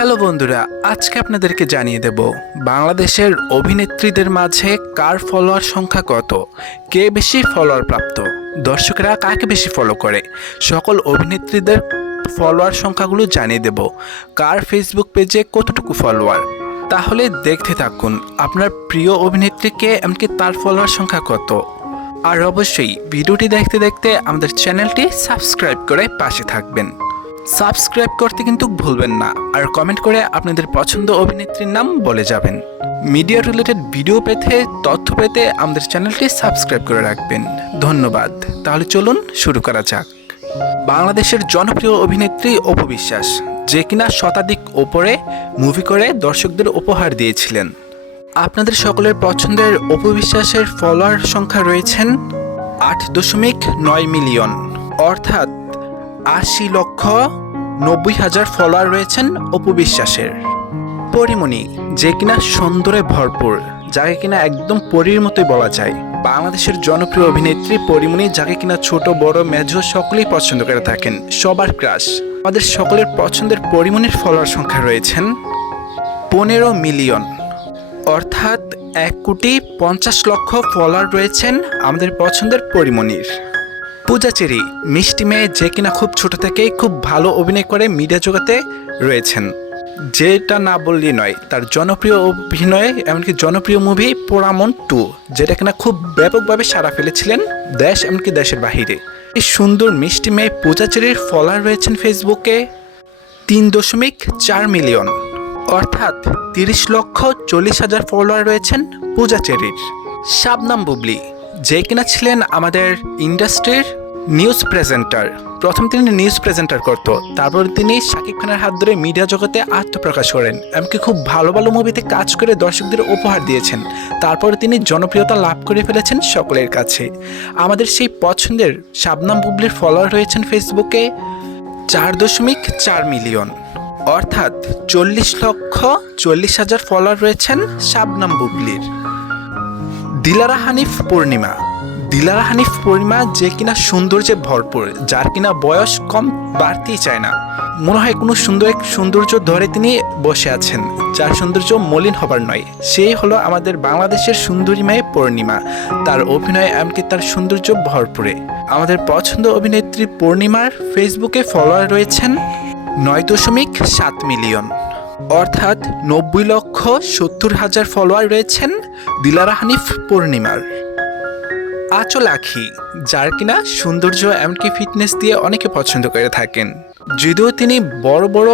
Hello বন্ধুরা, আজকে আপনাদেরকে জানিয়ে দেব বাংলাদেশের অভিনেত্রীদের মাঝে কার ফলোয়ার সংখ্যা কত, কে বেশি ফলোয়ার প্রাপ্ত, দর্শকরা কাকে বেশি ফলো করে, সকল অভিনেত্রীদের ফলোয়ার সংখ্যাগুলো জানিয়ে দেব, কার ফেসবুক পেজে কতটুকু ফলোয়ার। তাহলে দেখতে থাকুন আপনার প্রিয় অভিনেত্রীকে, এমনকি তার ফলোয়ার সংখ্যা কত। আর অবশ্যই ভিডিওটি দেখতে দেখতে আমাদের চ্যানেলটি সাবস্ক্রাইব করে পাশে থাকবেন। সাবস্ক্রাইব করতে কিন্তু ভুলবেন না, আর কমেন্ট করে আপনাদের পছন্দ অভিনেত্রীর নাম বলে যাবেন। মিডিয়া রিলেটেড ভিডিও পেতে, তথ্য পেতে আমাদের চ্যানেলটি সাবস্ক্রাইব করে রাখবেন। ধন্যবাদ। তাহলে চলুন শুরু করা যাক। বাংলাদেশের জনপ্রিয় অভিনেত্রী অপু বিশ্বাস, যে কিনা শতাধিক ওপরে মুভি করে দর্শকদের উপহার দিয়েছিলেন। আপনাদের সকলের পছন্দের অপু বিশ্বাসের ফলোয়ার সংখ্যা রয়েছেন 8.9 মিলিয়ন, অর্থাৎ 80,90,000 ফলোয়ার রয়েছেন অপু বিশ্বাসের। পরিমণি, যে কিনা সুন্দরে ভরপুর, যাকে কিনা একদম পরীর মতোই বলা যায়। বাংলাদেশের জনপ্রিয় অভিনেত্রী পরিমণি, যাকে কিনা ছোট বড় মেজো সকলেই পছন্দ করে থাকেন, সবার ক্রাশ। আমাদের সকলের পছন্দের পরিমণির ফলোয়ার সংখ্যা রয়েছেন 15 মিলিয়ন, অর্থাৎ 1,50,00,000 ফলোয়ার রয়েছেন আমাদের পছন্দের পরিমণির। পূজা চেরি, মিষ্টি মেয়ে, যে কিনা খুব ছোট থেকেই খুব ভালো অভিনয় করে মিডিয়া জগতে রয়েছেন। যেটা না বললেই নয়, তার জনপ্রিয় অভিনয়ে, এমনকি জনপ্রিয় মুভি পোড়ামন 2, যেটা কিনা খুব ব্যাপকভাবে সাড়া ফেলেছিলেন দেশ এমনকি দেশের বাহিরে। এই সুন্দর মিষ্টি মেয়ে পূজা চেরির ফলোয়ার রয়েছেন ফেসবুকে 3.4 মিলিয়ন, অর্থাৎ 30,40,000 ফলোয়ার রয়েছেন পূজা চেরির। শাবনাম বুবলি, যে কিনা ছিলেন আমাদের ইন্ডাস্ট্রির নিউজ প্রেজেন্টার। প্রথম তিনি নিউজ প্রেজেন্টার করতো, তারপর তিনি শাকিব খানের হাত ধরে মিডিয়া জগতে আত্মপ্রকাশ করেন, এমনকি খুব ভালো ভালো মুভিতে কাজ করে দর্শকদের উপহার দিয়েছেন। তারপরে তিনি জনপ্রিয়তা লাভ করে ফেলেছেন সকলের কাছে। আমাদের সেই পছন্দের শাবনাম বুবলির ফলোয়ার রয়েছেন ফেসবুকে 4.4 মিলিয়ন, অর্থাৎ 40,40,000 ফলোয়ার রয়েছেন শাবনাম বুবলির। দিলারা হানিফ পূর্ণিমা, দিলারা হানিফ পূর্ণিমা, যে কিনা সৌন্দর্যে ভরপুর, যার কিনা বয়স কম বাড়তেই চায় না। মনে হয় কোনো সৌন্দর্য ধরে তিনি বসে আছেন, যার সৌন্দর্য মলিন হবার নয়। সেই হলো আমাদের বাংলাদেশের সুন্দরী মেয়ে পূর্ণিমা। তার অভিনয় এমনকি তার সৌন্দর্য ভরপুরে। আমাদের পছন্দ অভিনেত্রী পূর্ণিমার ফেসবুকে ফলোয়ার রয়েছেন 9.7 মিলিয়ন, অর্থাৎ 90,70,000 ফলোয়ার রয়েছেন দিলারা হানিফ পূর্ণিমার। আঁচল আঁখি, যার কিনা সৌন্দর্য এমনকি ফিটনেস দিয়ে অনেকে পছন্দ করে থাকেন। যদিও তিনি বড় বড়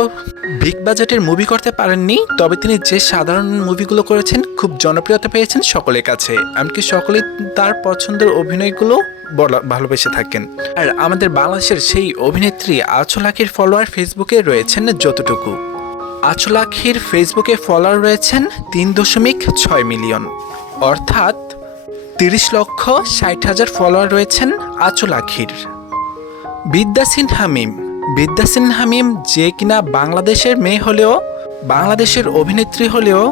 বিগ বাজেটের মুভি করতে পারেননি, তবে তিনি যে সাধারণ মুভিগুলো করেছেন খুব জনপ্রিয়তা পেয়েছেন সকলের কাছে, এমনকি সকলে তার পছন্দের অভিনয়গুলো ভালোবেসে থাকেন। আর আমাদের বাংলাদেশের সেই অভিনেত্রী আঁচল আঁখির ফলোয়ার ফেসবুকে রয়েছেন যতটুকু। আঁচল আঁখির ফেসবুকে ফলোয়ার রয়েছেন 3.6 মিলিয়ন, অর্থাৎ 30,60,000 ফলোয়ার রয়েছেন আঁচল আঁখির। বিদ্যাসিন হামিম, বিদ্যাসিন হামিম, যে কিনা বাংলাদেশের মেয়ে হলেও, বাংলাদেশের অভিনেত্রী হলেও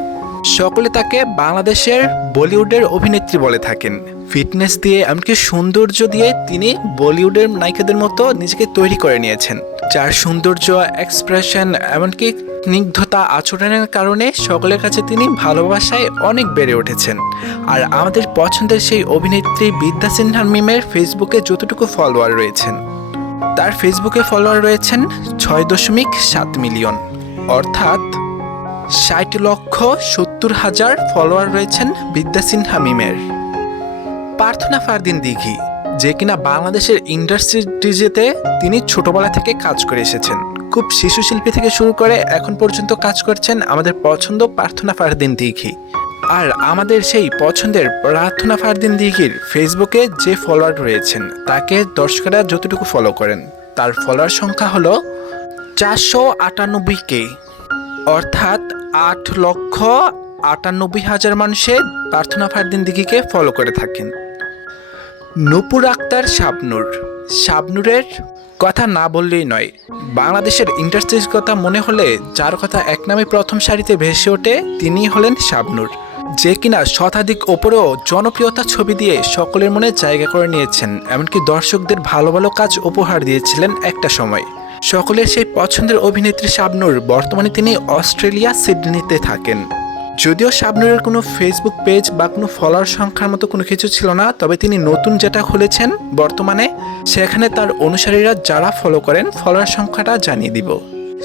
সকলে তাকে বাংলাদেশের বলিউডের অভিনেত্রী বলে থাকেন। ফিটনেস দিয়ে এমনকি সৌন্দর্য দিয়ে তিনি বলিউডের নায়িকাদের মতো নিজেকে তৈরি করে নিয়েছেন, যার সৌন্দর্য, এক্সপ্রেশন, এমনকি স্নিগ্ধতা আচরণের কারণে সকলের কাছে তিনি ভালোবাসায় অনেক বেড়ে উঠেছেন। আর আমাদের পছন্দের সেই অভিনেত্রী বিদ্যাসিন হামিমের ফেসবুকে যতটুকু ফলোয়ার রয়েছেন, তার ফেসবুকে ফলোয়ার রয়েছেন 6.7 মিলিয়ন, অর্থাৎ 60,70,000 ফলোয়ার রয়েছেন বিদ্যাসিন হামিমের। প্রার্থনা ফারদিন দিঘি, যে কিনা বাংলাদেশের ইন্ডাস্ট্রিতে তিনি ছোটবেলা থেকে কাজ করে এসেছেন। খুব শিশু শিল্পী থেকে শুরু করে এখন পর্যন্ত কাজ করছেন আমাদের পছন্দ প্রার্থনা ফারদিন দিঘি। আর আমাদের সেই পছন্দের প্রার্থনা ফারদিন দিঘির ফেসবুকে যে ফলোয়ার রয়েছেন, তাকে দর্শকরা যতটুকু ফলো করেন, তার ফলোয়ার সংখ্যা হলো 498K, অর্থাৎ 8,98,000 মানুষে প্রার্থনা ফারদিন দিঘিকে ফলো করে থাকেন। নূপুর আক্তার শাবনূর, শাবনূরের কথা না বললেই নয়। বাংলাদেশের ইন্ডাস্ট্রির কথা মনে হলে যার কথা এক নামে প্রথম সারিতে ভেসে ওঠে, তিনি হলেন শাবনূর, যে কিনা শতাধিক ওপরেও জনপ্রিয়তা ছবি দিয়ে সকলের মনে জায়গা করে নিয়েছেন, এমনকি দর্শকদের ভালো ভালো কাজ উপহার দিয়েছিলেন একটা সময়। সকলের সেই পছন্দের অভিনেত্রী শাবনূর বর্তমানে তিনি অস্ট্রেলিয়া সিডনিতে থাকেন। যদিও শাবনূরের কোনো ফেসবুক পেজ বা কোনো ফলোয়ার সংখ্যার মতো কোনো কিছু ছিল না, তবে তিনি নতুন যেটা খুলেছেন বর্তমানে, সেখানে তার অনুসারীরা যারা ফলো করেন ফলোয়ার সংখ্যাটা জানিয়ে দিব।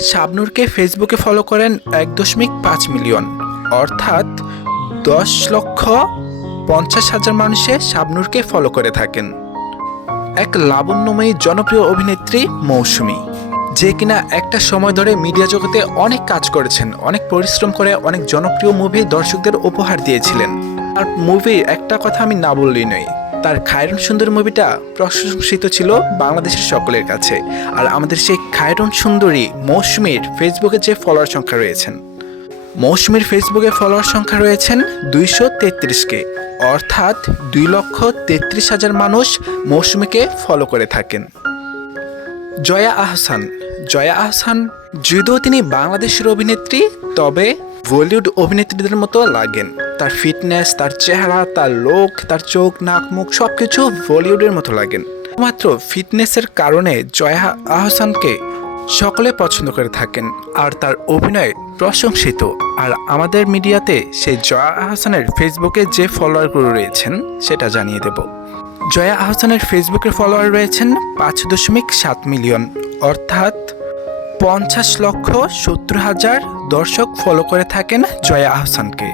শাবনূরকে ফেসবুকে ফলো করেন 1.5 মিলিয়ন, অর্থাৎ 10,50,000 মানুষে শাবনূরকে ফলো করে থাকেন। এক লাবণ্যময়ী জনপ্রিয় অভিনেত্রী মৌসুমী, যে কিনা একটা সময় ধরে মিডিয়া জগতে অনেক কাজ করেছেন, অনেক পরিশ্রম করে অনেক জনপ্রিয় মুভি দর্শকদের উপহার দিয়েছিলেন। আর মুভির একটা কথা আমি না বললেই নয়, তার খায়রুন সুন্দর মুভিটা প্রশংসিত ছিল বাংলাদেশের সকলের কাছে। আর আমাদের সেই খায়রুন সুন্দরী মৌসুমীর ফেসবুকে যে ফলোয়ার সংখ্যা রয়েছেন, মৌসুমীর ফেসবুকে ফলোয়ার সংখ্যা রয়েছেন 233K, অর্থাৎ 2,33,000 মানুষ মৌসুমীকে ফলো করে থাকেন। জয়া আহসান, জয়া আহসান যদিও তিনি বাংলাদেশের অভিনেত্রী, তবে বলিউড অভিনেত্রীদের মতো লাগেন। তার ফিটনেস, তার চেহারা, তার লোক, তার চোখ, নাক, মুখ সবকিছু বলিউডের মতো লাগেন। মাত্র ফিটনেসের কারণে জয়া আহসানকে সকলে পছন্দ করে থাকেন, আর তার অভিনয় প্রশংসিত। আর আমাদের মিডিয়াতে সেই জয়া আহসানের ফেসবুকে যে ফলোয়ারগুলো রয়েছেন সেটা জানিয়ে দেব। জয়া আহসানের ফেসবুকের ফলোয়ার রয়েছেন 5.7 মিলিয়ন, অর্থাৎ 50,70,000 দর্শক ফলো করে থাকেন জয়া আহসানকে।